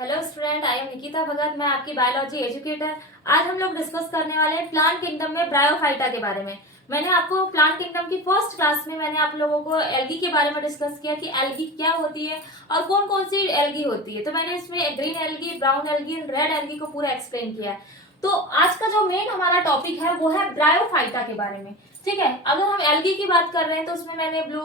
Hello student, I am Nikita Bhagat. मैं आपकी biology educator. आज हम लोग डिस्कस करने वाले हैं प्लांट किंगडम में ब्रायोफाइटा के बारे में। मैंने आपको प्लांट किंगडम की फर्स्ट क्लास में मैंने आप लोगों को एल्गी के बारे में डिस्कस किया कि एल्गी क्या होती है और कौन कौन सी एल्गी होती है। तो मैंने इसमें green algae, brown algae, red algae को पूरा एक्सप्लेन किया है। तो आज का जो मेन हमारा टॉपिक है वो है ब्रायोफाइटा के बारे में। ठीक है, अगर हम एल्गी की बात कर रहे हैं तो उसमें मैंने ब्लू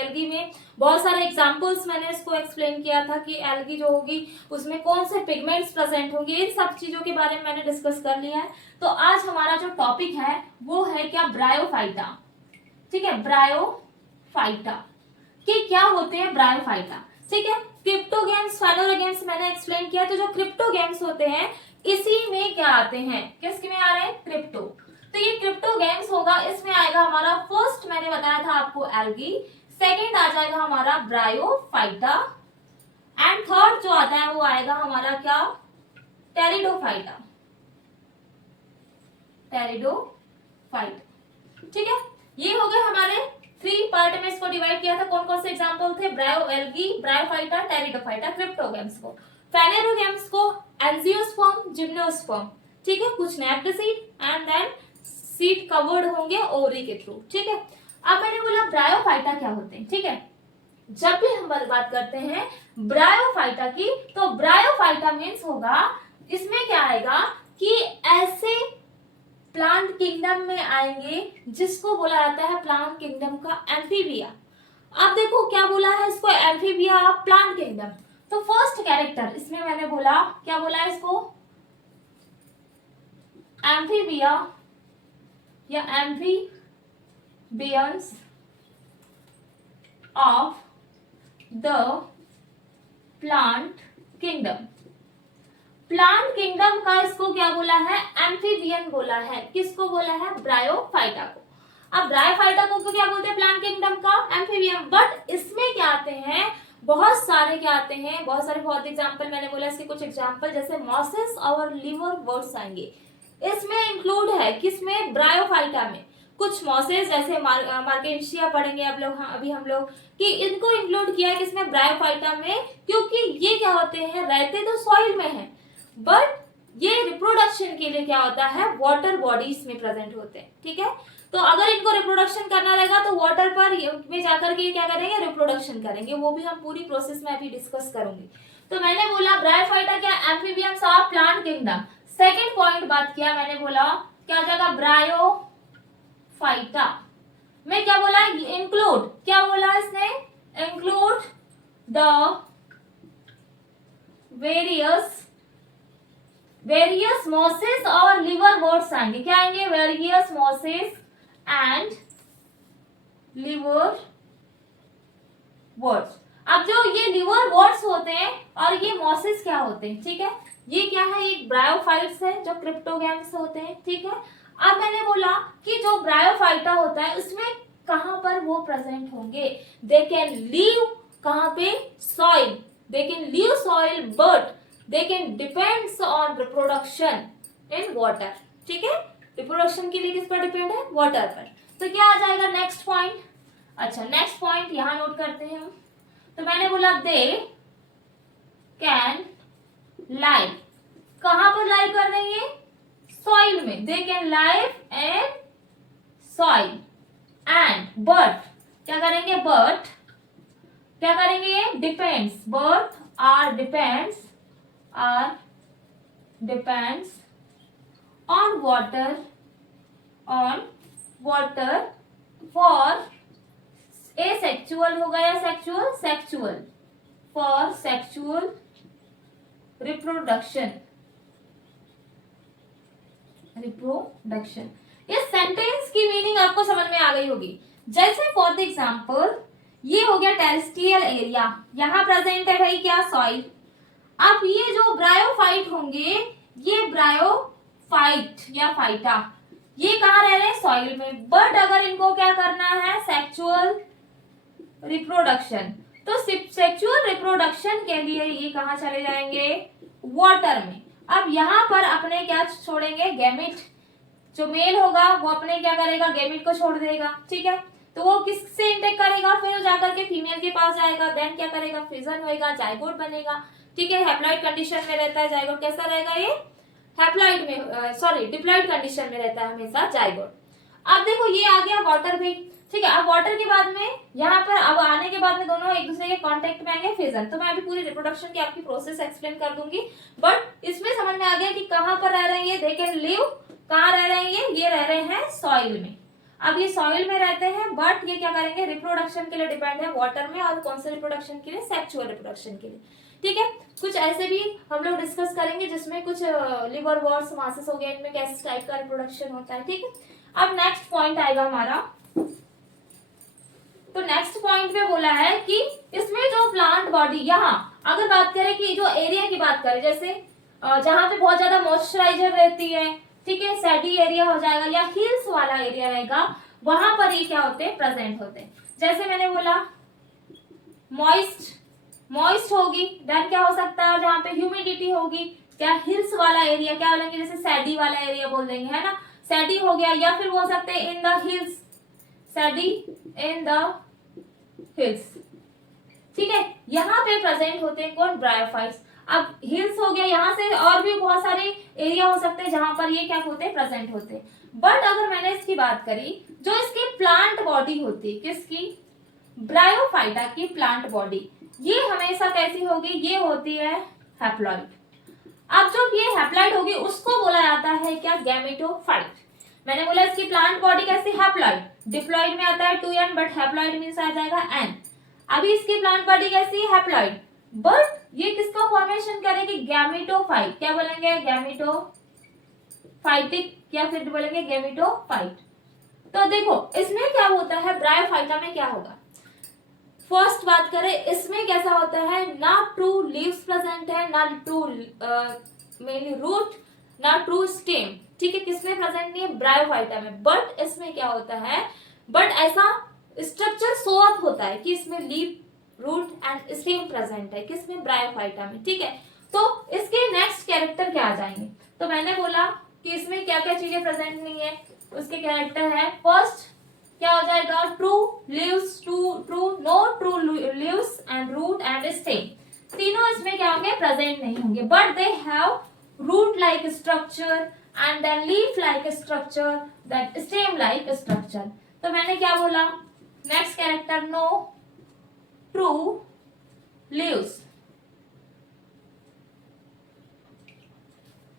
एल्गी में बहुत सारे एग्जांपल्स मैंने इसको एक्सप्लेन किया था कि एल्गी जो होगी उसमें कौन से पिगमेंट्स प्रेजेंट होंगे। इन सब चीजों के बारे में मैंने डिस्कस कर लिया है। तो आज हमारा जो टॉपिक है वो है क्या, ब्रायोफाइटा। ठीक है, ब्रायोफाइटा कि क्या होते हैं ब्रायोफाइटा। ठीक है, क्रिप्टोगेम्स, फाइलोगेम्स मैंने एक्सप्लेन किया। तो जो क्रिप्टोगेम्स होते हैं इसी में क्या आते हैं, किसके में आ रहे हैं, क्रिप्टो। तो ये क्रिप्टोगेम्स होगा, इसमें आएगा हमारा फर्स्ट मैंने बताया था आपको एल्गी, सेकेंड आ जाएगा हमारा ब्रायोफाइटा एंड थर्ड जो आता है वो आएगा हमारा क्या, टेरिडोफाइटा। टेरिडोफाइटा। ठीक है, ये हो गए हमारे 3 पार्ट में इसको डिवाइड किया था। कौन कौन से एग्जांपल थे, ब्रायो एल्गी, ब्रायोफाइटा, टेरिडोफाइटा। क्रिप्टोगेम्स को, फेनेरोगेम्स को एंजियोस्पर्म, जिम्नोस्पर्म। ठीक है, कुछ naked seed and then seed covered होंगे ओवरी के थ्रू। ठीक है, अब मैंने बोला ब्रायोफाइटा क्या होते हैं। ठीक है, जब भी हम बात करते हैं ब्रायोफाइटा की तो ब्रायोफाइटा मीन्स होगा, इसमें क्या आएगा कि ऐसे प्लांट किंगडम में आएंगे जिसको बोला जाता है प्लांट किंगडम का एम्फीबिया। अब देखो क्या बोला है इसको, एम्फीबिया ऑफ प्लांट किंगडम। तो फर्स्ट कैरेक्टर इसमें मैंने बोला, क्या बोला है इसको, एम्फीबिया या amphibians of the plant kingdom. Plant kingdom का इसको क्या बोला है, एम्फीबियन बोला है। किसको बोला है, ब्रायोफाइटा को। अब ब्रायोफाइटा को क्या बोलते हैं, प्लांट किंगडम का एम्फीबियन। बट इसमें क्या आते हैं, बहुत सारे क्या आते हैं, बहुत सारे बहुत एग्जांपल मैंने बोला, इसके कुछ एग्जांपल जैसे मॉसेस और लिवर वर्ड्स आएंगे। इसमें इंक्लूड है किसमें, ब्रायोफाइटा में। कुछ मॉसेस जैसे मार्केशिया पढ़ेंगे आप लोग, हाँ, अभी हम लोग कि इनको इंक्लूड किया है किसमें, ब्रायोफाइटा में। क्योंकि ये क्या होते हैं, रहते तो सॉइल में है बट ये रिप्रोडक्शन के लिए क्या होता है, वाटर बॉडीज में प्रेजेंट होते हैं। ठीक है, तो अगर इनको रिप्रोडक्शन करना रहेगा तो वाटर पर में जाकर के क्या करेंगे, रिप्रोडक्शन करेंगे। वो भी हम पूरी प्रोसेस में अभी डिस्कस करेंगे। तो मैंने बोला ब्रायोफाइटा क्या, amphibians of plant kingdom. Second point बात किया मैंने, बोला क्या हो जाएगा, ब्रायोफाइटा में क्या बोला, इंक्लूड, क्या बोला इसने, इंक्लूड द वेरियस मॉसेस और लिवर वर्ड्स आएंगे। क्या आएंगे, various mosses and liver words. अब जो ये लिवर वर्ड्स होते हैं और ये मॉसेस क्या होते हैं, ठीक है, ये क्या है, एक ब्रायोफाइट्स है जो क्रिप्टोगेम्स होते हैं। ठीक है, अब मैंने बोला कि जो ब्रायोफाइटा होता है उसमें कहां पर वो प्रेजेंट होंगे, दे कैन लीव कहां पे, soil, they can leave soil but they can depends on reproduction in water. ठीक है, रिप्रोडक्शन के लिए किस पर डिपेंड है, वाटर पर। तो क्या आ जाएगा नेक्स्ट पॉइंट। अच्छा, नेक्स्ट पॉइंट यहां नोट करते हैं हम। तो मैंने बोला दे कैन लाइव, कहां पर लाइव कर रही है, सॉइल में, they can live in soil and but क्या करेंगे, बट क्या करेंगे, depends, but are depends on water for asexual होगा या सेक्सुअल for sexual reproduction। इस सेंटेंस की मीनिंग आपको समझ में आ गई होगी। जैसे फॉर द एग्जाम्पल ये हो गया टेरेस्ट्रियल एरिया, यहां प्रेजेंट है भाई क्या, सॉइल। अब ये जो ब्रायोफाइट होंगे, ये ब्रायोफाइट या फाइटा, ये कहाँ रह रहे हैं, सॉइल में। बट अगर इनको क्या करना है, सेक्सुअल रिप्रोडक्शन, तो सेक्सुअल रिप्रोडक्शन के लिए ये कहाँ चले जाएंगे, वाटर में। अब यहाँ पर अपने क्या छोड़ेंगे, गैमेट। जो मेल होगा वो अपने क्या करेगा, गैमेट को छोड़ देगा। ठीक है, तो वो किससे इंटेक करेगा, फिर जाकर के फीमेल के पास जाएगा, देन क्या करेगा, फ्यूजन होएगा, जाइगोट बनेगा। ठीक है, हैप्लॉइड कंडीशन में रहता है जाइगोट। कैसा रहेगा ये? हैप्लॉइड में, सॉरी डिप्लॉइड कंडीशन में रहता है हमेशा जाइगोट। अब देखो ये आ गया वाटर भी, ठीक है। अब वाटर के बाद में यहाँ पर अब आने के बाद में दोनों एक दूसरे के कांटेक्ट में आएंगे, फिजन। तो मैं अभी पूरी रिप्रोडक्शन की आपकी प्रोसेस एक्सप्लेन कर दूंगी, बट इसमें समझ में आ गया कि कहाँ पर रह रहे हैं ये, दे कैन लिव। कहाँ रह रहे हैं ये रह रहे हैं सॉइल में। अब ये सॉइल में रहते हैं, बट ये क्या करेंगे, रिप्रोडक्शन के लिए डिपेंड है वाटर में। और कौन से रिप्रोडक्शन के लिए? सेक्सुअल रिप्रोडक्शन के लिए, ठीक है। कुछ ऐसे भी हम लोग डिस्कस करेंगे जिसमें कुछ लिवर वॉर्स मासेस हो गया, इनमें कैसे टाइप का रिप्रोडक्शन होता है, ठीक है। अब नेक्स्ट पॉइंट आएगा हमारा। तो नेक्स्ट पॉइंट में बोला है कि इसमें जो प्लांट बॉडी, यहाँ अगर बात करें कि जो एरिया की बात करें, जैसे जहां पे बहुत ज्यादा मॉइस्चराइजर रहती है, ठीक है, सैडी एरिया हो जाएगा या हिल्स वाला एरिया रहेगा, वहां पर ये क्या होते हैं, प्रेजेंट होते हैं। जैसे मैंने बोला मॉइस्ट होगी, देन क्या हो सकता है जहाँ पे ह्यूमिडिटी होगी, क्या हिल्स वाला एरिया क्या बोलेंगे, जैसे सैडी वाला एरिया बोल देंगे, है ना, सैडी हो गया। या फिर बोल सकते हैं in the hills, सैडी in the hills, ठीक है। यहाँ पे प्रेजेंट होते हैं कौन, ब्रायोफाइट्स। अब हिल्स हो गया, यहाँ से और भी बहुत सारे एरिया हो सकते हैं जहां पर ये क्या होते हैं, प्रेजेंट होते हैं। बट अगर मैंने इसकी बात करी, जो इसकी प्लांट बॉडी होती है, किसकी, ब्रायोफाइटा की प्लांट बॉडी, ये हमेशा कैसी होगी, ये होती है हैप्लॉइड। अब जब ये हैप्लॉइड होगी उसको बोला जाता है क्या, गैमेटोफाइट। मैंने बोला इसकी प्लांट बॉडी कैसी, हैप्लॉइड। डिप्लॉइड में आता है 2n, बट हैप्लॉइड मींस आ जाएगा n। अभी इसकी प्लांट बॉडी कैसी है, हैप्लॉइड, बट ये किसका फॉर्मेशन करेगी, गैमेटोफाइट। क्या बोलेंगे, गैमेटोफाइटिक, या फिर बोलेंगे गैमेटोफाइट। तो देखो इसमें क्या होता है, ब्रायोफाइटा में क्या होगा। फर्स्ट बात करें, इसमें कैसा होता है, ना ट्रू लीव्स प्रेजेंट है, ना ट्रू मेनली रूट, ना ट्रू स्टेम, ठीक है। किसमें प्रेजेंट नहीं है, ब्रायोफाइटा में। बट इसमें क्या होता है, बट ऐसा स्ट्रक्चर शो अप होता है कि इसमें leaf, root and stem present है, किसमें, ब्रायोफाइटा में, ठीक है। तो इसके नेक्स्ट कैरेक्टर क्या आ जाएंगे, तो मैंने बोला कि इसमें क्या क्या चीजें प्रेजेंट नहीं है, उसके कैरेक्टर है। फर्स्ट क्या हो जाएगा, true leaves, no true leaves and root and stem, तीनों इसमें क्या होंगे, प्रेजेंट नहीं होंगे। But they have root like structure and then leaf like structure, then stem like structure. तो मैंने क्या बोला, next character, no true leaves,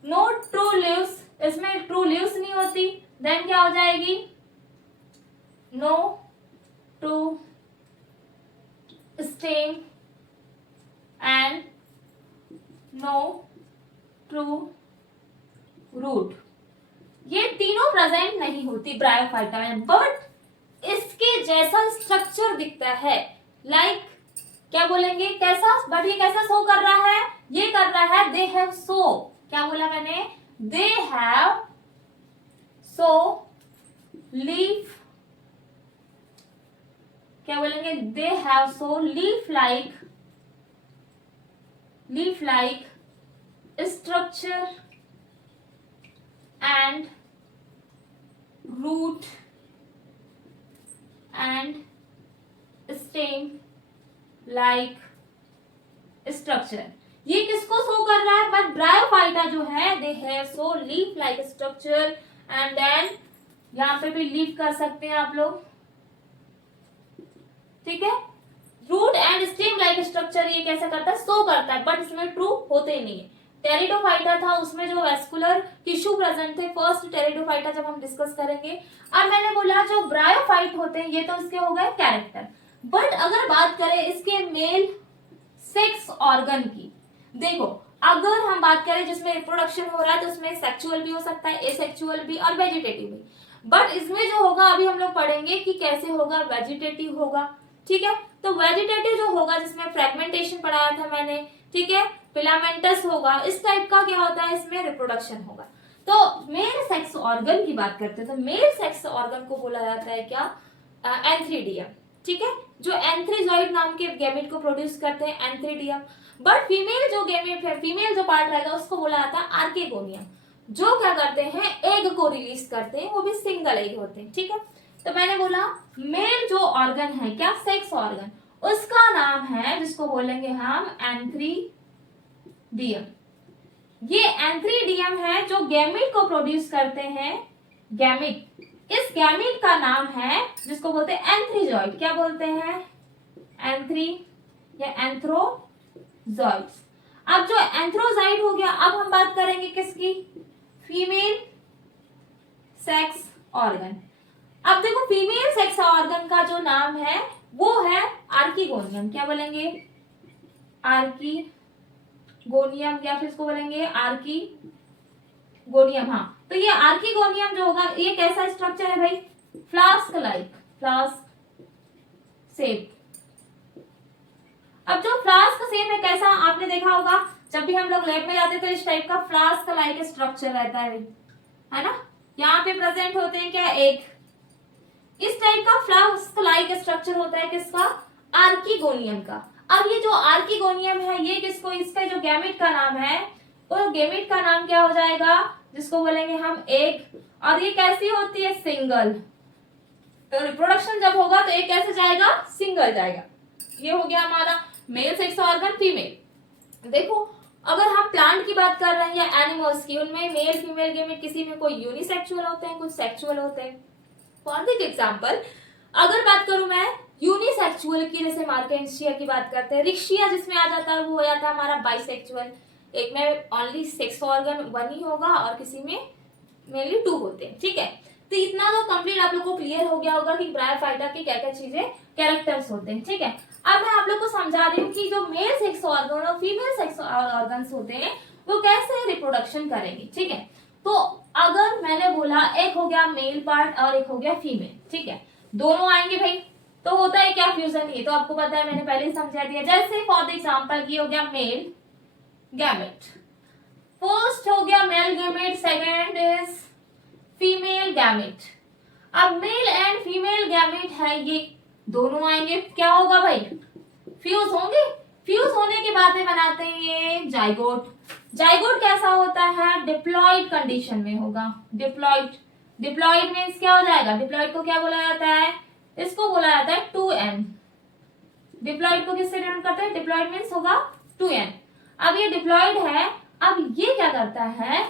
no true leaves, इसमें ट्रू लीव्स नहीं होती। देन क्या हो जाएगी, no true stem and no true root, ये तीनों प्रेजेंट नहीं होती ब्रायोफाइटा में। बट इसके जैसा स्ट्रक्चर दिखता है, लाइक क्या बोलेंगे, कैसा, बट ये कैसा शो कर रहा है, ये कर रहा है दे हैव सो, क्या बोला मैंने, दे हैव सो लीफ, क्या बोलेंगे, they have so leaf like structure and root and stem like structure. ये किसको शो कर रहा है, बट ब्रायोफाइटा जो है, they have so leaf like structure and then यहाँ पे भी लीफ कर सकते हैं आप लोग, ठीक है। Root and stem like structure ये कैसे करता है, शो करता है, बट इसमें ट्रू होते ही नहीं है। टेरिडोफाइटा था, उसमें जो वेस्कुलर टिश्यू प्रेजेंट थे, फर्स्ट टेरिडोफाइटा जब हम डिस्कस करेंगे। अब मैंने बोला जो ब्रायोफाइट होते हैं ये तो इसके हो गए कैरेक्टर। बट अगर बात करें इसके मेल सेक्स ऑर्गन की, देखो अगर हम बात करें जिसमें रिप्रोडक्शन हो रहा है तो उसमें सेक्सुअल भी हो सकता है, एसेक्सुअल भी और वेजिटेटिव भी। बट इसमें जो होगा अभी हम लोग पढ़ेंगे कि कैसे होगा, वेजिटेटिव होगा, ठीक है। तो वेजिटेटिव जो होगा जिसमें फ्रेगमेंटेशन पढ़ाया था मैंने, ठीक है, फिलामेंटस होगा, इस टाइप का क्या होता है, इसमें रिप्रोडक्शन होगा। तो मेल सेक्स ऑर्गन की बात करते हैं तो मेल सेक्स ऑर्गन को बोला जाता है क्या, एंथ्रीडियम, ठीक है, जो एंथ्रीजॉइड नाम के गैमेट को प्रोड्यूस करते हैं, एंथ्रीडियम। बट फीमेल जो गैमेट है, फीमेल जो पार्ट रहेगा उसको बोला जाता है आर्केगोनियम, जो क्या करते हैं, एग को रिलीज करते हैं, वो भी सिंगल एग होते हैं, ठीक है। तो मैंने बोला मेल जो ऑर्गन है क्या, सेक्स ऑर्गन, उसका नाम है जिसको बोलेंगे हम डीएम। ये एंथ्रीडियम है जो गैमीट को प्रोड्यूस करते हैं, गैमीट। इस गैमीट का नाम है जिसको बोलते हैं एंथ्रीजॉइड। क्या बोलते हैं? एंथ्री या एंथ्रोजॉइड्स। अब जो एंथ्रोजाइड हो गया, अब हम बात करेंगे किसकी? Female sex organ. अब देखो फीमेल सेक्स ऑर्गन का जो नाम है वो है आर्किगोनियम। क्या बोलेंगे? आर्किगोनियम, या फिर इसको बोलेंगे आर्किगोनियम। हाँ, तो ये आर्किगोनियम जो होगा ये कैसा स्ट्रक्चर है भाई? Flask like, flask shape. अब जो फ्लास्क शेप है कैसा, आपने देखा होगा जब भी हम लोग लैब में जाते तो इस टाइप का फ्लास्क लाइक स्ट्रक्चर रहता है ना? यहाँ पे प्रेजेंट होते हैं क्या? एक इस टाइप का फ्लास्क लाइक स्ट्रक्चर होता है किसका? आर्किगोनियम का। अब ये जो आर्किगोनियम है ये किसको, इसका जो गैमेट का नाम है वो गैमेट का नाम क्या हो जाएगा? जिसको बोलेंगे हम एग। और ये कैसी होती है? सिंगल। तो रिप्रोडक्शन जब होगा तो एक कैसे जाएगा? सिंगल जाएगा। ये हो गया हमारा मेल सेक्स ऑर्गन, फीमेल। देखो अगर हम प्लांट की बात कर रहे हैं या एनिमल्स की, उनमें मेल फीमेल गैमेट किसी में कोई यूनिसेक्सुअल होते हैं, कुछ सेक्सुअल होते हैं। फॉर एग्जाम्पल अगर बात करूं मैं यूनिसेक्सुअल की, जैसे मार्केंशिया की बात करते हैं, रिक्शिया जिसमें आ जाता है वो हो जाता है हमारा बाइसेक्सुअल। एक में ओनली सेक्स ऑर्गन वन ही होगा और किसी में मेनली टू होते हैं। ठीक है, तो इतना तो कंप्लीट आप लोग को क्लियर हो गया होगा कि ब्रायोफाइटा की क्या क्या चीजें कैरेक्टर्स होते हैं। ठीक है, अब मैं आप लोग को समझा रही हूँ कि जो मेल सेक्स ऑर्गन और फीमेल सेक्स ऑर्गन्स होते हैं वो कैसे रिप्रोडक्शन करेंगे। ठीक है, तो अगर मैंने बोला एक हो गया मेल पार्ट और एक हो गया फीमेल, ठीक है, दोनों आएंगे भाई, तो होता है क्या? फ्यूजन। ये तो आपको पता है, मैंने पहले ही समझा दिया। जैसे फॉर एग्जांपल ये हो गया मेल गैमेट, फर्स्ट हो गया male gamete, second is female gamete. अब मेल एंड फीमेल गैमेट है, ये दोनों आएंगे, क्या होगा भाई? फ्यूज होंगे। फ्यूज होने के बाद में बनाते हैं ये जाइगोट। जाइगोट कैसा होता है? डिप्लॉइड कंडीशन में होगा। डिप्लॉइड, डिप्लॉइड मींस क्या हो जाएगा? डिप्लॉइड को क्या बोला जाता है? इसको बोला जाता है 2n। डिप्लॉइड को किससे डिनोट करते हैं? डिप्लॉइड मींस होगा 2n। अब ये डिप्लॉइड है, अब ये क्या करता है?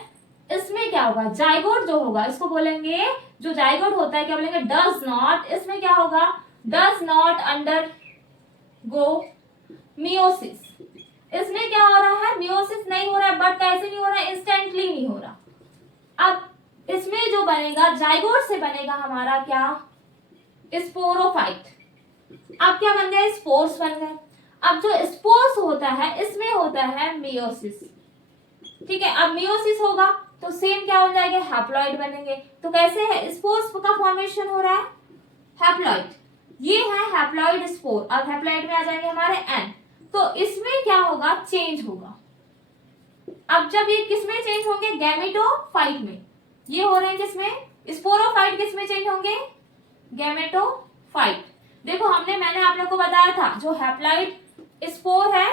इसमें क्या होगा? जाइगोट जो होगा इसको बोलेंगे, जो जाइगोट होता है क्या बोलेंगे? Does not. इसमें क्या होगा? Does not under go meiosis. इसमें क्या हो रहा है? मियोसिस नहीं हो रहा है, बट कैसे नहीं हो रहा है? इंस्टेंटली नहीं हो रहा। अब इसमें जो बनेगा जाइगोट से बनेगा हमारा क्या? स्पोरोफाइट। अब क्या बन गया? स्पोर्स बन गए। अब जो स्पोर्स होता है इसमें होता है मियोसिस। ठीक है, अब मियोसिस होगा तो सेम क्या हो जाएगा? हैप्लॉइड बनेंगे। तो कैसे है स्पोर्स का फॉर्मेशन हो रहा है? हैप्लॉइड। ये है हैप्लॉइड स्पोर। अब हैप्लॉइड में आ जाएंगे हमारे एन, तो इसमें क्या होगा? चेंज होगा। अब जब ये किसमें चेंज होंगे? गैमेटोफाइट में। ये हो रहे हैं किसमें? स्पोरोफाइट। किसमें चेंज होंगे? गैमेटोफाइट। देखो मैंने आप लोग को बताया था जो हैप्लॉइड स्पोर है,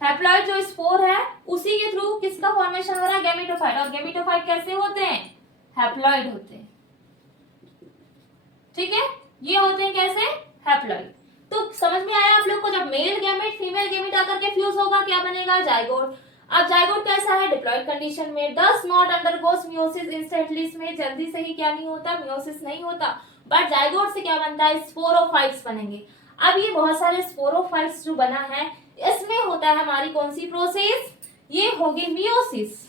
हैप्लॉइड जो स्पोर है उसी के थ्रू किसका फॉर्मेशन हो रहा है? गैमेटोफाइट। और गैमेटोफाइट कैसे होते हैं? हैप्लॉइड होते हैं। ठीक है, ये होते हैं कैसे? हैप्लॉइड। तो समझ में आया आप लोग को? जब मेल गैमेट फीमेल गैमेट आकर के फ्यूज होगा क्या बनेगा? जाइगोट। अब जाइगोट कैसा है? डिप्लॉइड कंडीशन में। Does not undergoes meiosis instantly. इसमें जल्दी से ही क्या नहीं होता? मियोसिस नहीं होता। बट जाइगोट से क्या बनता है? स्पोरोफाइट्स बनेंगे। अब ये बहुत सारे स्पोरोफाइट्स जो बना है इसमें होता है हमारी कौन सी प्रोसेस? ये होगी मियोसिस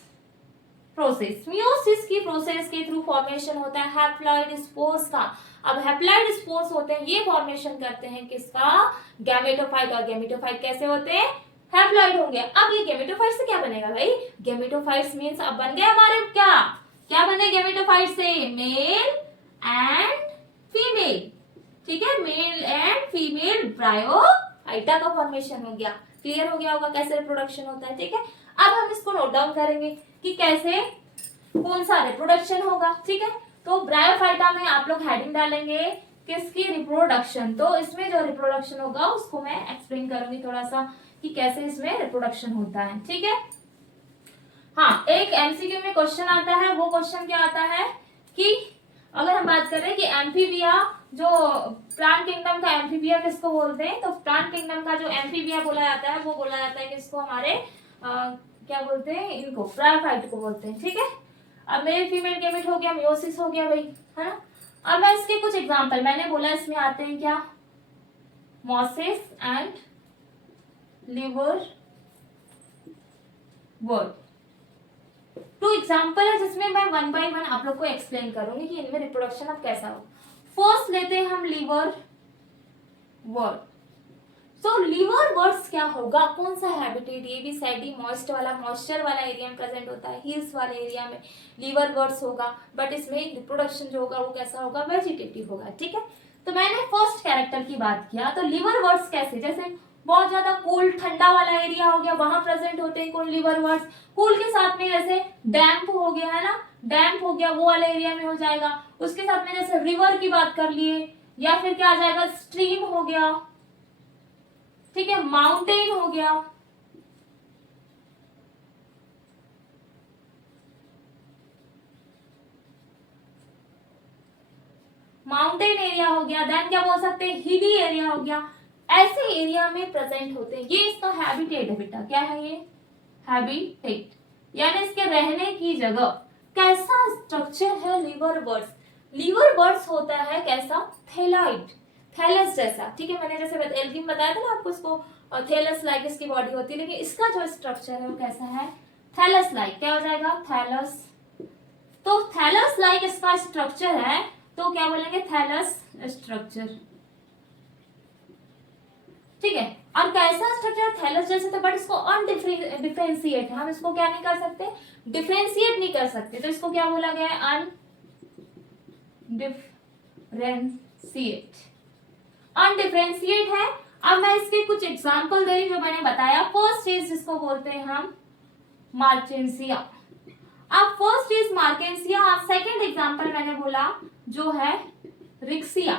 प्रोसेस। मियोसिस की प्रोसेस के थ्रू फॉर्मेशन होता है हैप्लॉइड स्पोर्स का। अब हैप्लॉइड स्पोर्स होते हैं, ये फॉर्मेशन करते हैं किसका? गैमेटोफाइट। और गैमेटोफाइट कैसे होते हैं? हैप्लॉइड होंगे। अब ये गैमेटोफाइट से क्या बनेगा भाई? गैमेटोफाइट्स मींस अब बन गए हमारे क्या बने गैमेटोफाइट से? Male and female. ठीक है, मेल एंड फीमेल ब्रायोफाइटा का फॉर्मेशन हो गया। क्लियर हो गया होगा कैसे रिप्रोडक्शन होता है। ठीक है, अब हम इसको नोट डाउन करेंगे कि कैसे कौन सा रिप्रोडक्शन होगा। ठीक है, तो ब्रायोफाइटा में आप लोग हेडिंग डालेंगे किसकी? रिप्रोडक्शन। तो इसमें जो रिप्रोडक्शन होगा उसको मैं एक्सप्लेन करूंगी थोड़ा सा कि कैसे इसमें रिप्रोडक्शन होता है। ठीक है, हाँ, एक एमसीक्यू में क्वेश्चन आता है। वो क्वेश्चन क्या आता है कि अगर हम बात करें कि एम्फीबिया जो प्लांट किंगडम का एम्फीबिया किसको बोलते हैं, तो प्लांट किंगडम का जो एम्फीबिया बोला जाता है वो बोला जाता है किसको, हमारे क्या बोलते हैं इनको, ब्रायोफाइट को बोलते हैं। ठीक है, अब मेल फीमेल गेमेट हो गया, मियोसिस हो गया भाई, है ना। अब मैं इसके कुछ एग्जांपल, मैंने बोला इसमें आते हैं क्या, mosses and liverwort. Two example है जिसमें मैं वन बाय वन आप लोग को एक्सप्लेन करूंगी कि इनमें रिप्रोडक्शन अब कैसा हो। फर्स्ट लेते हैं हम लीवर वर्ड। तो लीवर वर्ड्स क्या होगा, कौन सा हैबिटेट, ये भी सैडी मॉइस्ट वाला, मॉइस्चर वाला एरिया में प्रेजेंट होता है, हिल्स वाले एरिया में लीवर वर्ड्स होगा, बट इसमें रिप्रोडक्शन जो होगा वो कैसा होगा, वेजिटेटिव होगा। ठीक है, तो मैंने फर्स्ट कैरेक्टर की बात किया, तो लीवर वर्ड्स कैसे, जैसे बहुत ज्यादा कोल्ड ठंडा वाला एरिया हो गया, वहां प्रेजेंट होते हैं कौन, लीवर वर्ड्स। कूल के साथ में जैसे डैम्प हो गया, है ना, डैम्प हो गया वो वाले एरिया में हो जाएगा। उसके साथ में जैसे रिवर की बात कर लिए, या फिर क्या आ जाएगा, स्ट्रीम हो गया, ठीक है, माउंटेन हो गया, माउंटेन एरिया हो गया, देन क्या बोल सकते हैं, हिली एरिया हो गया। ऐसे एरिया में प्रेजेंट होते हैं, ये इसका हैबिटेट है बेटा, क्या है ये, हैबिटेट, यानी इसके रहने की जगह। कैसा स्ट्रक्चर है लीवर बर्ड्स, लीवर बर्ड्स होता है कैसा, थैलाइड, थैलस जैसा। ठीक है, मैंने जैसे एल्गिन बताया था ना आपको, इसको थैलस लाइक इसकी बॉडी होती है, लेकिन इसका जो स्ट्रक्चर है वो कैसा है, थैलस लाइक, क्या हो जाएगा, थैलस। तो थैलस लाइक इसका स्ट्रक्चर है, तो क्या बोलेंगे, थैलस स्ट्रक्चर। ठीक है, और कैसा स्ट्रक्चर, थैलस जैसे, तो बट इसको अनडिफरेंशिएट है, हम इसको क्या नहीं कर सकते, डिफरेंशिएट नहीं कर सकते, तो इसको क्या बोला गया है, अनडिफरेंशिएट, अनडिफरेंशिएट है। अब मैं इसके कुछ एग्जांपल दे रही हूं जो मैंने बताया। फर्स्ट इज जिसको बोलते हैं हम मार्केंसिया। अब फर्स्ट इज मार्केंसिया, अब सेकंड एग्जांपल मैंने बोला जो है Riccia.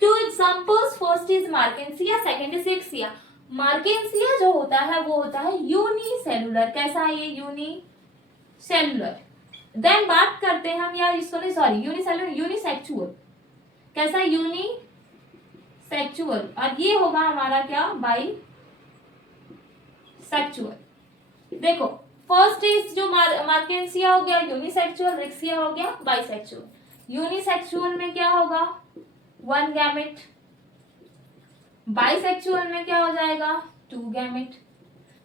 To examples, first is मार्केंसिया, second is Riccia. मार्केंसिया जो होता है वो होता है यूनिसेलुलर, कैसा है ये, यूनिसेलुलर। देन बात करते हैं हम, या इसको नहीं, सॉरी, यूनिसेलुलर, यूनिसेक्सुअल, कैसा, यूनिसेक्सुअल, और ये होगा हमारा क्या, बाई सेक्सुअल। देखो फर्स्ट इज जो मार्केंसिया हो गया यूनिसेक्सुअल, रिक्सिया हो गया बाइसेक्सुअल। यूनिसेक्सुअल में क्या होगा, वन गैमेट, बाइसेक्सुअल में क्या हो जाएगा, टू गैमेट।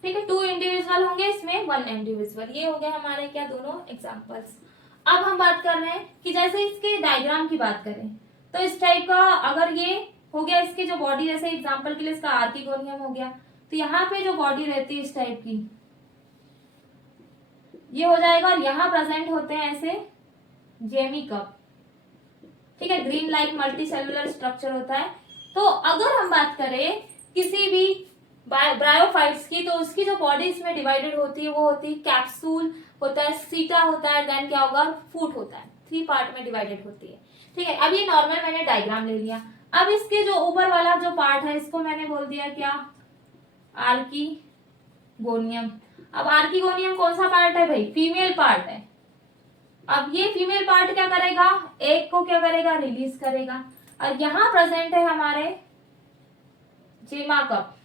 ठीक है, टू इंडिविजुअल होंगे, इसमें वन इंडिविजुअल। ये हो गया हमारे क्या, दोनों एग्जांपल्स। अब हम बात कर रहे हैं कि जैसे इसके डायग्राम की बात करें, तो इस टाइप का अगर ये हो गया, इसकी जो बॉडी, जैसे एग्जांपल के लिए इसका आर्किगोनियम हो गया, तो यहाँ पे जो बॉडी रहती है इस टाइप की, ये हो जाएगा, और यहाँ प्रेजेंट होते हैं ऐसे जेमी कप। ठीक है, green like multi cellular structure होता है। तो अगर हम बात करें किसी भी ब्रायोफाइट्स की, तो उसकी जो बॉडी इसमें डिवाइडेड होती है वो होती है, कैप्सूल होता है, सीटा होता है, देन क्या होगा, फूट होता है, 3 पार्ट में डिवाइडेड होती है। ठीक है, अब ये नॉर्मल मैंने डायग्राम ले लिया। अब इसके जो ऊपर वाला जो पार्ट है इसको मैंने बोल दिया क्या, आर्किगोनियम। अब आर्किगोनियम कौन सा पार्ट है भाई, फीमेल पार्ट है। अब ये फीमेल पार्ट क्या करेगा, एग को क्या करेगा, रिलीज करेगा, और यहां प्रेजेंट है हमारे जेमा कप।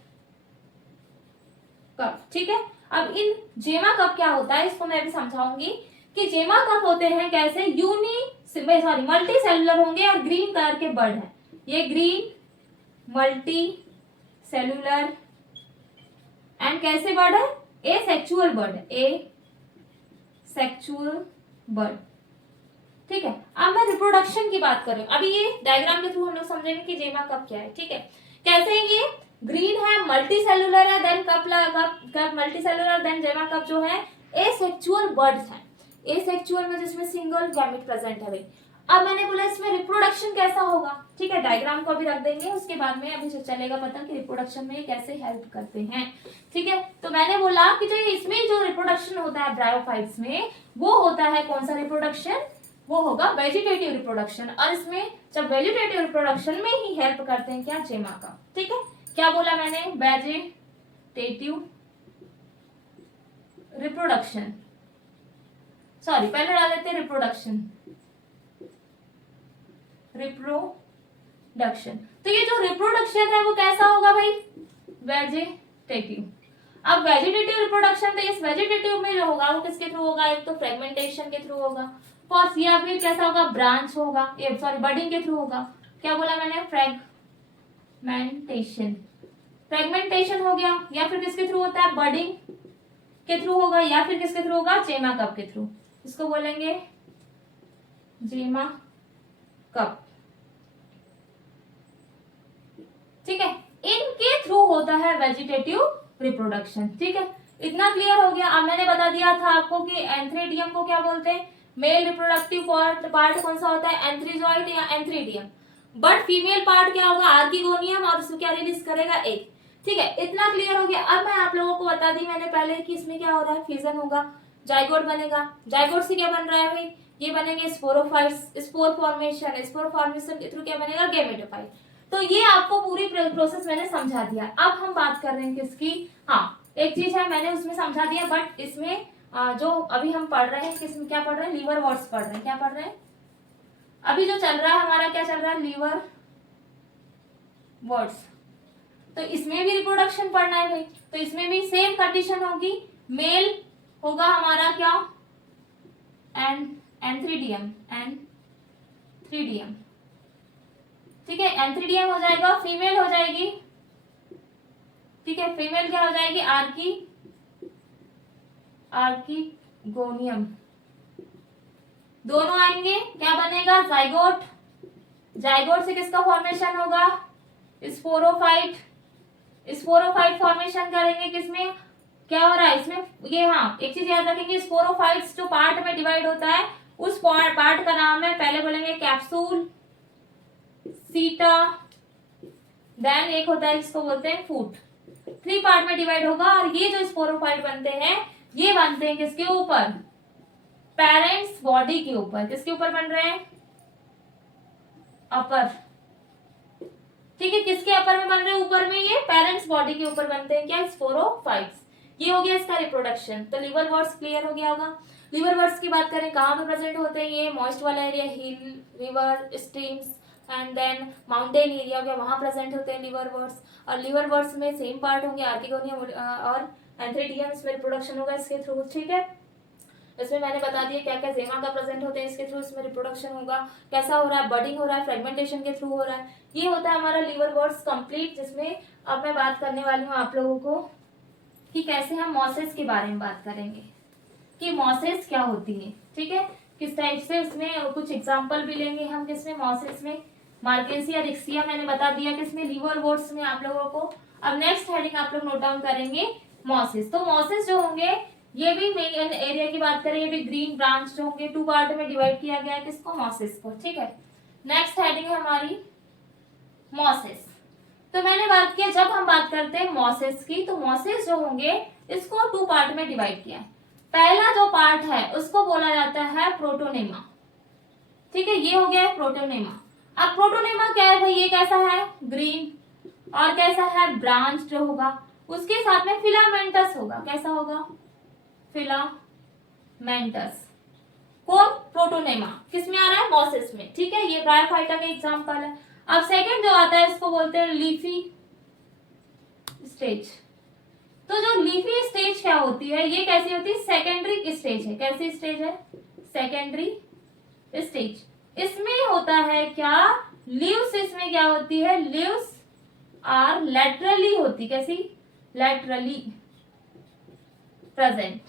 ठीक है, अब इन जेमा कप क्या होता है इसको मैं भी समझाऊंगी कि जेमा कप होते हैं कैसे, मल्टी सेलुलर होंगे, और ग्रीन कलर के बर्ड है, ये ग्रीन मल्टी सेलुलर एंड कैसे बर्ड है, ए सेक्चुअल बर्ड है, ए सेक्चुअल बर्ड। ठीक है, अब मैं रिप्रोडक्शन की बात कर रही हूँ। अभी ये डायग्राम के थ्रू हम लोग समझेंगे कि जेमा कप क्या है। ठीक है, कैसे ये ग्रीन है, मल्टी सेलुलर है, then cup multicellular, then gemma cup जो है एसेक्सुअल बर्ड्स है। एसेक्सुअल में जिसमें सिंगल गैमेट प्रेजेंट है भाई। अब मैंने बोला इसमें रिप्रोडक्शन कैसा होगा। ठीक है, डायग्राम को अभी रख देंगे, उसके बाद में अभी चलेगा पता कि रिप्रोडक्शन में कैसे हेल्प करते हैं। ठीक है, तो मैंने बोला कि जो इसमें जो रिप्रोडक्शन होता है ब्रायोफाइट्स में, वो होता है कौन सा रिप्रोडक्शन, वो होगा वेजिटेटिव रिप्रोडक्शन। और इसमें जब वेजिटेटिव रिप्रोडक्शन में ही हेल्प करते हैं क्या, जेमा का। ठीक है, क्या बोला मैंने, वेजिटेटिव रिप्रोडक्शन, सॉरी पहले डाल देते हैं रिप्रोडक्शन, रिप्रोडक्शन रिप्रोडक्शन। तो ये जो रिप्रोडक्शन है वो कैसा होगा भाई, वेजिटेटिव। अब वेजिटेटिव रिप्रोडक्शन, तो इस वेजिटेटिव में जो होगा वो किसके थ्रू होगा, एक तो फ्रेगमेंटेशन के थ्रू होगा, फर्स्ट, या फिर कैसा होगा, ब्रांच होगा, ये सॉरी बडिंग के थ्रू होगा। क्या बोला मैंने, फ्रेगमेंटेशन, फ्रेगमेंटेशन हो गया, या फिर किसके थ्रू होता है, बडिंग के थ्रू होगा, या फिर किसके थ्रू होगा, जेमा कप के थ्रू, इसको बोलेंगे जेमा कप, ठीक है, इनके थ्रू होता है वेजिटेटिव रिप्रोडक्शन। ठीक है, इतना क्लियर हो गया। अब मैंने बता दिया था आपको कि एंथ्रीडियम को क्या बोलते हैं, मेल रिप्रोडक्टिव पार्ट कौन सा होता है, एंथ्रीजॉइड या एंथ्रीडियम, बट फीमेल पार्ट क्या होगा, आर्किगोनियम, और उसमें क्या रिलीज करेगा, एग। ठीक है, इतना क्लियर हो गया। अब मैं आप लोगों को बता दी मैंने पहले कि इसमें क्या हो रहा है, फ्यूजन होगा, जाइगोट बनेगा, जाइगोट से क्या बन रहा है भाई, ये बनेंगे sporophytes, spore formation, spore formation के थ्रू क्या बनेगा, गैमेटोफाइट। तो ये आपको पूरी प्रोसेस मैंने समझा दिया। अब हम बात कर रहे हैं किसकी, हाँ एक चीज है मैंने उसमें समझा दिया, बट इसमें जो अभी हम पढ़ रहे हैं किसमें, क्या पढ़ रहे हैं, लीवर वर्ड्स पढ़ रहे हैं, क्या पढ़ रहे हैं, अभी जो चल रहा है हमारा क्या चल रहा है, लीवर वर्ड्स। तो इसमें भी रिप्रोडक्शन पढ़ना है भाई, तो इसमें भी सेम कंडीशन होगी, मेल होगा हमारा क्या, एंथ्रीडियम, एंथ्रीडियम, ठीक है, एंथ्रीडियम हो जाएगा, फीमेल हो जाएगी, ठीक है, फीमेल क्या हो जाएगी, आर्किगोनियम, दोनों आएंगे, क्या बनेगा, जाइगोट, जाइगोट से किसका फॉर्मेशन होगा, स्पोरोफाइट, स्पोरोफाइट फॉर्मेशन करेंगे, किसमें क्या हो रहा है इसमें, ये हाँ एक चीज याद रखेंगे, स्पोरोफाइट्स जो पार्ट में डिवाइड होता है उस पार्ट का नाम है, पहले बोलेंगे कैप्सूल, सीटा, देन एक होता है जिसको बोलते हैं फूट, 3 पार्ट में डिवाइड होगा। और ये जो स्पोरोफाइट बनते हैं ये बनते हैं किसके ऊपर, पेरेंट्स बॉडी के ऊपर, किसके ऊपर बन रहे हैं, अपर, ठीक है, किसके अपर में बन रहे हैं, ऊपर में, ये पेरेंट्स बॉडी के ऊपर बनते हैं क्या, स्पोरोफाइट्स। ये हो गया इसका रिप्रोडक्शन। तो लीवर वर्ड्स क्लियर हो गया होगा। लीवर वर्ड्स की बात करें कहाँ पे प्रेजेंट होते हैं, ये मॉइस्ट वाला area, hill, river, streams and then mountain area हो गया, वहां प्रेजेंट होते हैं लीवर वर्ड्स। और लीवर वर्ड्स में सेम पार्ट होंगे, आर्किगोनियम और एंथ्रीडियम, इसमें रिप्रोडक्शन होगा इसके थ्रू। ठीक है, इसमें मैंने बता दिया क्या क्या जेमा का प्रेजेंट होते हैं इसके थ्रू, इसमें रिप्रोडक्शन होगा, कैसा हो रहा है, बडिंग हो रहा है, फ्रेगमेंटेशन के थ्रू हो रहा है। ये होता है हमारा लीवर वर्ड्स कंप्लीट, जिसमें अब मैं बात करने वाली हूँ आप लोगों को कि कैसे हम मॉसेस के बारे में बात करेंगे कि मॉसेस क्या होती है। ठीक है, किस टाइप से, उसमें कुछ एग्जाम्पल भी लेंगे हम, किसमें, मॉसेस में, मार्केसिया, रिक्सिया मैंने बता दिया किसमें, लीवर वर्ड्स में आप लोगों को। अब नेक्स्ट हेडिंग आप लोग नोट डाउन करेंगे, मॉसेस। तो मॉसेस जो होंगे ये भी मेन एरिया की बात करें, ये भी ग्रीन ब्रांच जो होंगे, 2 पार्ट में डिवाइड किया गया है किसको, मॉसेस को। ठीक है, नेक्स्ट हेडिंग है हमारी मॉसेस। तो मैंने बात किया, जब हम बात करते हैं मॉसेस की, तो मॉसेस जो होंगे इसको 2 पार्ट में डिवाइड किया है। पहला जो पार्ट है उसको बोला जाता है प्रोटोनेमा। ठीक है, ये हो गया है प्रोटोनेमा। अब प्रोटोनेमा क्या है भाई, ये कैसा है, ग्रीन, और कैसा है, ब्रांच जो होगा, उसके साथ में फिलामेंटस होगा, कैसा होगा, फिलामेंटस। कौन, प्रोटोनेमा, किसमें आ रहा है, मॉसेस में। ठीक है, ये ब्रायोफाइटा का एग्जांपल है। अब सेकंड जो आता है इसको बोलते हैं लीफी स्टेज। तो जो लीफी स्टेज क्या होती है, ये कैसी होती है, सेकेंडरी स्टेज है। कैसी स्टेज है, सेकेंडरी स्टेज। इसमें होता है क्या, लीव्स, इसमें क्या होती है, लीव्स आर लेटरली होती, कैसी, लेटरली प्रेजेंट।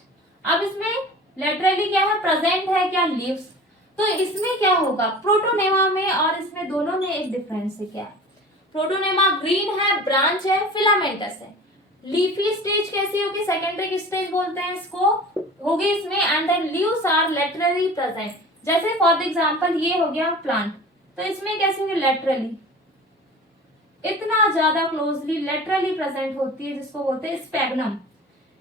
अब इसमें लेटरली क्या है, प्रेजेंट है क्या, लीव्स। तो इसमें क्या होगा, प्रोटोनेमा में और इसमें दोनों में एक डिफरेंस है, क्या है, प्रोटोनेमा ग्रीन है, ब्रांच है, फिलामेंटस है। लीफी स्टेज कैसी होगी, सेकेंडरी स्टेज बोलते हैं इसको, होगी इसमें, and then leaves are laterally present. जैसे फॉर एग्जांपल ये हो गया प्लांट, तो इसमें कैसी होगी, लेटरली, इतना ज्यादा क्लोजली लेटरली प्रेजेंट होती है, जिसको बोलते हैं स्पैग्नम।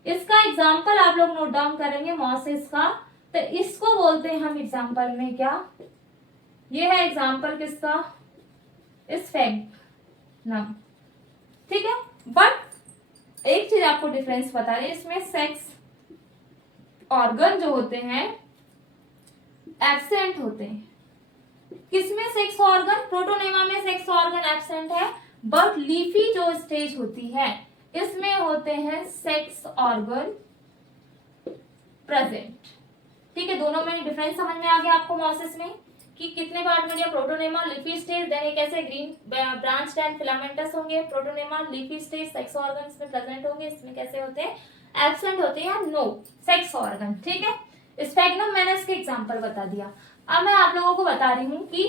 इसका एग्जाम्पल आप लोग नोट डाउन करेंगे मॉसेस का, तो इसको बोलते हैं हम एग्जाम्पल में क्या, ये है एग्जाम्पल किसका, स्पैग्नम। ठीक है, बट एक चीज आपको डिफरेंस बता रहे, इसमें सेक्स ऑर्गन जो होते हैं एब्सेंट होते हैं, किसमें सेक्स ऑर्गन, प्रोटोनेमा में सेक्स ऑर्गन एब्सेंट है, बट लीफी जो स्टेज होती है इसमें होते हैं सेक्स ऑर्गन प्रेजेंट। ठीक है, दोनों में डिफरेंस समझ में आ गया आपको मॉसिस में कि कितने पार्ट में दिया, प्रोटोनेमा लीफी स्टेज, देन एक ऐसे ग्रीन ब्रांच एंड फिलामेंटस होंगे, protonema leafy stage sex organ इसमें प्रेजेंट होंगे, इसमें कैसे होते हैं, एब्सेंट होते हैं या नो सेक्स ऑर्गन। ठीक है, स्फेग्नम मैंने इसके एग्जांपल बता दिया। अब मैं आप लोगों को बता रही हूँ कि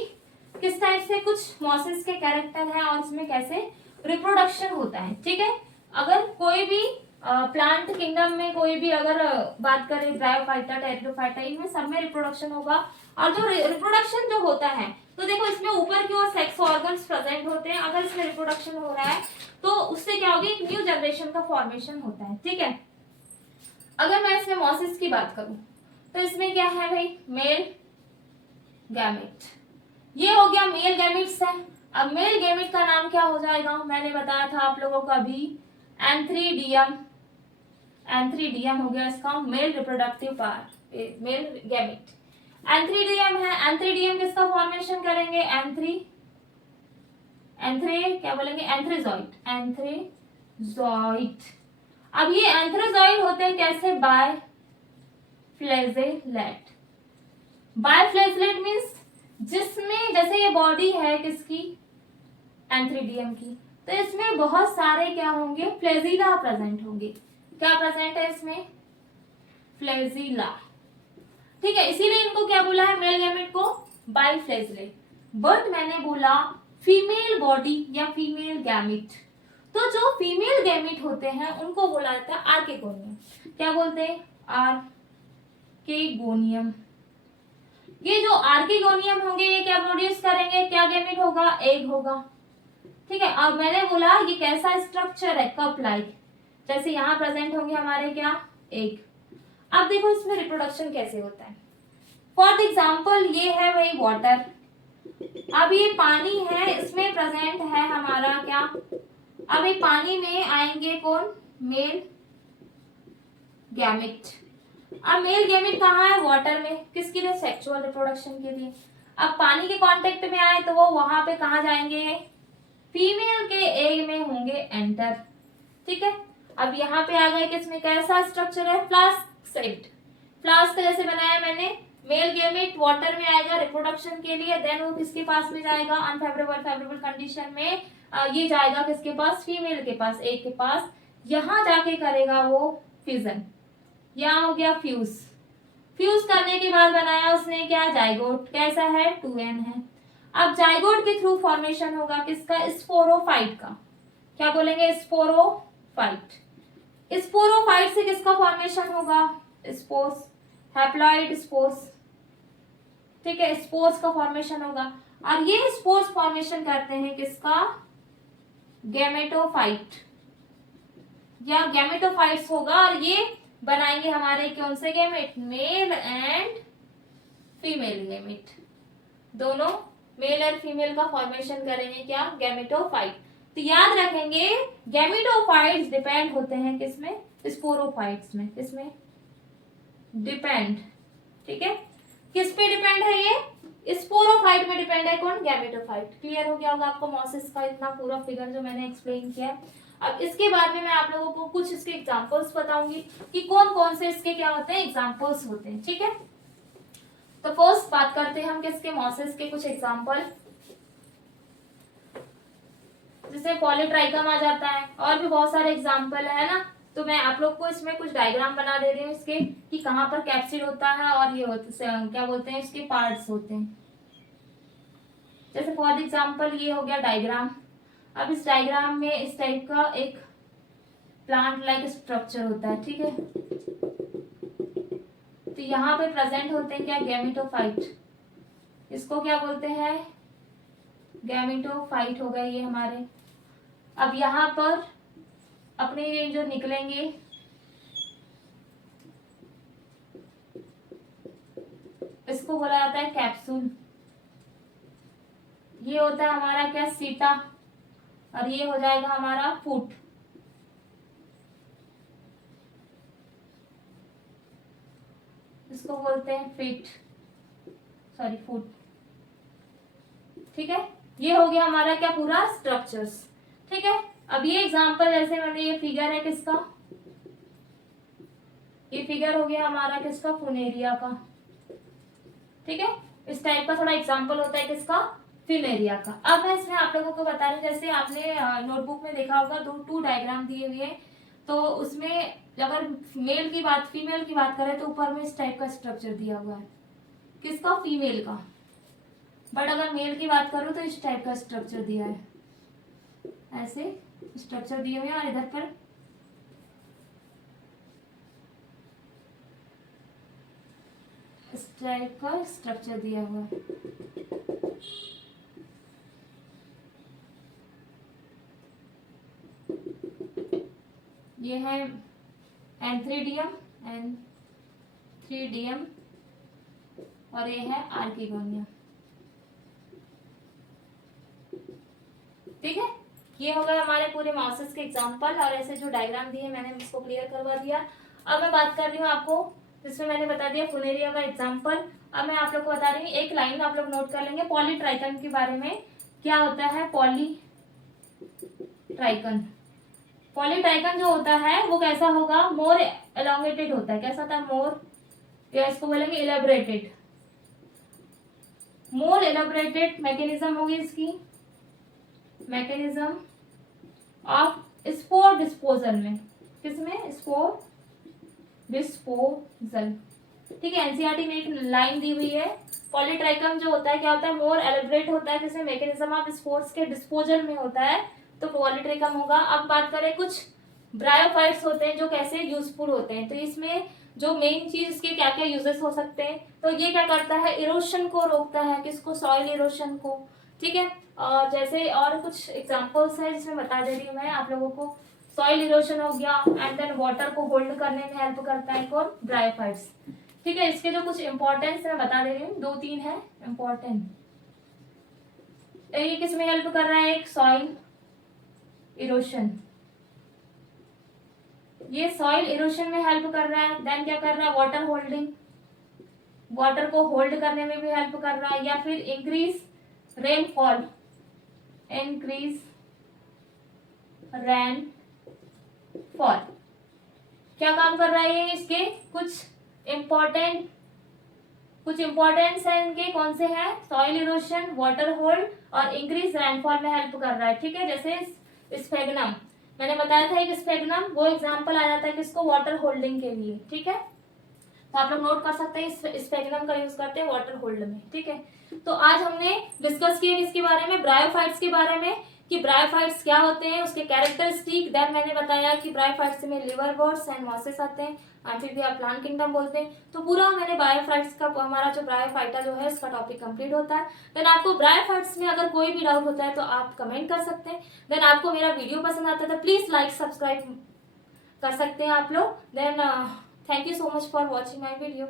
किस टाइप से कुछ मॉसिस के कैरेक्टर है और इसमें कैसे रिप्रोडक्शन होता है। ठीक है, अगर कोई भी प्लांट किंगडम में कोई भी अगर बात करें, ब्रायोफाइटा, टेरिडोफाइटा, इनमें सब में रिप्रोडक्शन होगा। और जो रिप्रोडक्शन जो होता है, तो देखो इसमें ऊपर की ओर सेक्स ऑर्गन्स प्रेजेंट होते हैं, अगर इसमें रिप्रोडक्शन हो रहा है तो उससे क्या होगी, एक न्यू जनरेशन का फॉर्मेशन होता है। ठीक है, अगर मैं इसमें मॉसिस की बात करूं तो इसमें क्या है भाई, मेल गैमेट, ये हो गया मेल गैमेट्स है। अब मेल गैमेट का नाम क्या हो जाएगा, मैंने बताया था आप लोगों को अभी, एंथ्रीडियम। एंथ्रीडियम हो गया इसका male reproductive part, male gamete antheridium है। एंथ्रीडियम किसका फॉर्मेशन करेंगे, क्या बोलेंगे, एंथ्रीजॉइड, एंथ्रीजॉइड। अब ये एंथ्रीजॉइड होते हैं कैसे, bye flagellate. Bye flagellate means जिसमें, जैसे ये बॉडी है किसकी, एंथ्रीडियम की, तो इसमें बहुत सारे क्या होंगे, फ्लैजिला प्रेजेंट होंगे। क्या प्रेजेंट है इसमें, फ्लैजिला। ठीक है, इसीलिए इनको क्या बोला है, मेल गैमेट को बाइफ्लैजिलेट। बट मैंने बोला फीमेल बॉडी या फीमेल गैमेट, तो जो फीमेल गैमेट होते हैं उनको बोला जाता है आर्केगोनियम। क्या बोलते हैं, आर्केगोनियम। ये जो आर्केगोनियम होंगे ये क्या प्रोड्यूस करेंगे, क्या गैमेट होगा, एग होगा। ठीक है, अब मैंने बोला ये कैसा स्ट्रक्चर है, कप लाइक, जैसे यहाँ प्रेजेंट होंगे हमारे क्या, एग। अब देखो इसमें रिप्रोडक्शन कैसे होता है, फॉर एग्जाम्पल ये है वही वाटर, अब ये पानी है, इसमें प्रेजेंट है हमारा क्या, अब ये पानी में आएंगे कौन, मेल गैमेट। अब मेल गैमेट कहाँ है, वाटर में, किसके लिए, सेक्सुअल रिप्रोडक्शन के लिए। अब पानी के कांटेक्ट में आए तो वो वहां पे कहा जाएंगे, फीमेल के एग में होंगे एंटर। ठीक है, अब यहाँ पे आ गए किसमें, कैसा स्ट्रक्चर है, फ्लास्क शेप्ड। फ्लास्क जैसे बनाया मैंने, मेल गैमेट वाटर में आएगा रिप्रोडक्शन के लिए, देन वो किसके पास में जाएगा, अनफेवरेबल फेवरेबल कंडीशन में ये जाएगा किसके पास, फीमेल के पास, एग के पास, यहाँ जाके करेगा वो फ्यूजन, यहाँ हो गया फ्यूज। फ्यूज करने के बाद बनाया उसने क्या, जाइगोट, कैसा है, 2n है। अब जाइगोट के थ्रू फॉर्मेशन होगा किसका, स्पोरोफाइट का। क्या बोलेंगे, स्पोरोफाइट। स्पोरोफाइट से किसका फॉर्मेशन होगा, स्पोर्स, हैप्लॉइड स्पोर्स। ठीक है, स्पोर्स का फॉर्मेशन होगा, और ये स्पोर्स फॉर्मेशन करते हैं किसका, गैमेटोफाइट, या गैमेटोफाइट्स होगा, और ये बनाएंगे हमारे कौन से gamete, male and female gamete, दोनों मेल और फीमेल का फॉर्मेशन करेंगे क्या, गैमेटोफाइट। तो याद रखेंगे गैमेटोफाइट्स डिपेंड होते हैं किसमें, स्पोरोफाइट्स में, किसमें डिपेंड। ठीक है, किस पे डिपेंड है ये, स्पोरोफाइट में डिपेंड है कौन, गैमेटोफाइट। क्लियर हो गया होगा आपको मॉसिस का इतना पूरा फिगर जो मैंने एक्सप्लेन किया है। अब इसके बाद में मैं आप लोगों को कुछ इसके एग्जांपल्स बताऊंगी कि कौन कौन से इसके क्या होते हैं, एग्जांपल्स होते हैं। ठीक है, तो फर्स्ट बात करते हैं हम किसके, मॉसिस के कुछ एग्जांपल, जैसे पॉलीट्राइकम आ जाता है, और भी बहुत सारे एग्जांपल है ना। तो मैं आप लोग को इसमें कुछ डायग्राम बना दे रही हूँ इसके, कि कहाँ पर कैप्सिड होता है और ये होते क्या बोलते हैं, इसके पार्ट्स होते हैं। जैसे फॉर एग्जांपल ये हो गया डायग्राम। अब इस डायग्राम में इस टाइप का एक प्लांट लाइक स्ट्रक्चर होता है। ठीक है, तो यहाँ पे प्रेजेंट होते हैं क्या, गैमेटोफाइट, इसको क्या बोलते हैं, गैमेटोफाइट हो गए ये हमारे। अब यहाँ पर अपने ये जो निकलेंगे, इसको बोला जाता है कैप्सूल। ये होता है हमारा क्या, सीटा, और ये हो जाएगा हमारा फूट। इसको बोलते हैं फीट, सॉरी फूट। ठीक है, ये हो गया हमारा क्या पूरा स्ट्रक्चर्स। ठीक है, अब ये एग्जांपल जैसे मैंने ये फिगर है किसका, ये फिगर हो गया हमारा किसका, फुनेरिया का। ठीक है, इस टाइप का थोड़ा एग्जांपल होता है किसका, फिनेरिया का। अब मैं इसमें आप लोगों को बता रही हूँ, जैसे आपने नोटबुक में देखा होगा टू डायग्राम दिए हुए हैं, तो उसमें अगर मेल की बात फीमेल की बात करें तो ऊपर में इस टाइप का स्ट्रक्चर दिया हुआ है किसका, फीमेल का। बट अगर मेल की बात करूँ तो इस टाइप का स्ट्रक्चर दिया है, ऐसे स्ट्रक्चर दिए हुए हैं, और इधर पर इस टाइप का स्ट्रक्चर दिया हुआ है। ये है एंथ्रीडियम, एंथ्रीडियम, और ये है आर्किगोनियम। ठीक है, ये हो गए हमारे पूरे माउसेस के एग्जांपल, और ऐसे जो डायग्राम दिए मैंने उसको क्लियर करवा दिया। अब मैं बात कर रही हूँ आपको, जिसमें मैंने बता दिया फुनेरिया का एग्जांपल। अब मैं आप लोग को बता रही हूँ, एक लाइन आप लोग नोट कर लेंगे पॉलीट्राइकन के बारे में। क्या होता है पॉलीट्राइकन? पॉलीट्राइकन जो होता है वो कैसा होगा, मोर एलोंगेटेड होता है। कैसा था, मोर, या इसको बोलेंगे इलेबरेटेड। मोर एलोबरेटेड मैकेनिज्म होगी इसकी, मैकेनिज्म ऑफ स्पोर डिस्पोजल में। किसमें, स्पोर डिस्पोजल। ठीक है, एनसीईआरटी में एक लाइन दी हुई है, पॉलीट्राइकम जो होता है क्या होता है, मोर एलोबरेट होता है, किसमें, मैकेनिज्म ऑफ स्पोर्स के डिस्पोजल में होता है, तो पॉलीट्राइकम होगा। अब बात करें कुछ ब्रायोफाइट्स होते हैं जो कैसे यूजफुल होते हैं, तो इसमें जो मेन चीज इसके क्या क्या यूजेस हो सकते हैं, तो ये क्या करता है, इरोशन को रोकता है, किसको, सॉइल इरोशन को। ठीक है, जैसे और कुछ एग्जांपल्स है जिसमें बता दे रही हूँ मैं आप लोगों को। सॉइल इरोशन हो गया, एंड देन वाटर को होल्ड करने में हेल्प करता है कौन, ब्रायोफाइट्स। ठीक है, इसके जो कुछ इंपॉर्टेंस मैं बता दे रही हूँ, 2-3 है इंपॉर्टेंट। ये किस में हेल्प कर रहा है, एक सॉइल इरोशन, ये सॉइल इरोशन में हेल्प कर रहा है। देन क्या कर रहा है, वाटर होल्डिंग, वाटर को होल्ड करने में भी हेल्प कर रहा है। या फिर इंक्रीज रेनफॉल, इंक्रीज रेनफॉल, क्या काम कर रहा है ये, इसके कुछ इंपॉर्टेंस है इनके, कौन से हैं, सॉइल इरोशन, वाटर होल्ड और इंक्रीज रेनफॉल में हेल्प कर रहा है। ठीक है, जैसे स्फेगनम मैंने बताया था, एक स्फेगनम वो एग्जांपल आ जाता है किसको, वाटर होल्डिंग के लिए। ठीक है, तो आप लोग नोट कर सकते हैं स्फेगनम का यूज करते हैं वाटर होल्ड में। ठीक है, तो आज हमने डिस्कस किया इसके बारे में, ब्रायोफाइट्स के बारे में, कि ब्रायोफाइट्स क्या होते हैं, उसके कैरेक्टरिस्टिक। देन मैंने बताया कि ब्रायोफाइट्स में लिवरवर्ट्स एंड मॉसेस आते हैं, एम्फीबिया प्लांट किंगडम बोलते हैं। तो पूरा मैंने ब्रायोफाइट्स का, हमारा जो ब्रायोफाइटा जो है इसका टॉपिक कंप्लीट होता है। देन आपको ब्रायोफाइट्स में अगर कोई भी डाउट होता है तो आप कमेंट कर सकते हैं। देन आपको मेरा वीडियो पसंद आता है तो प्लीज लाइक सब्सक्राइब कर सकते हैं आप लोग। Then thank you so much for watching my video.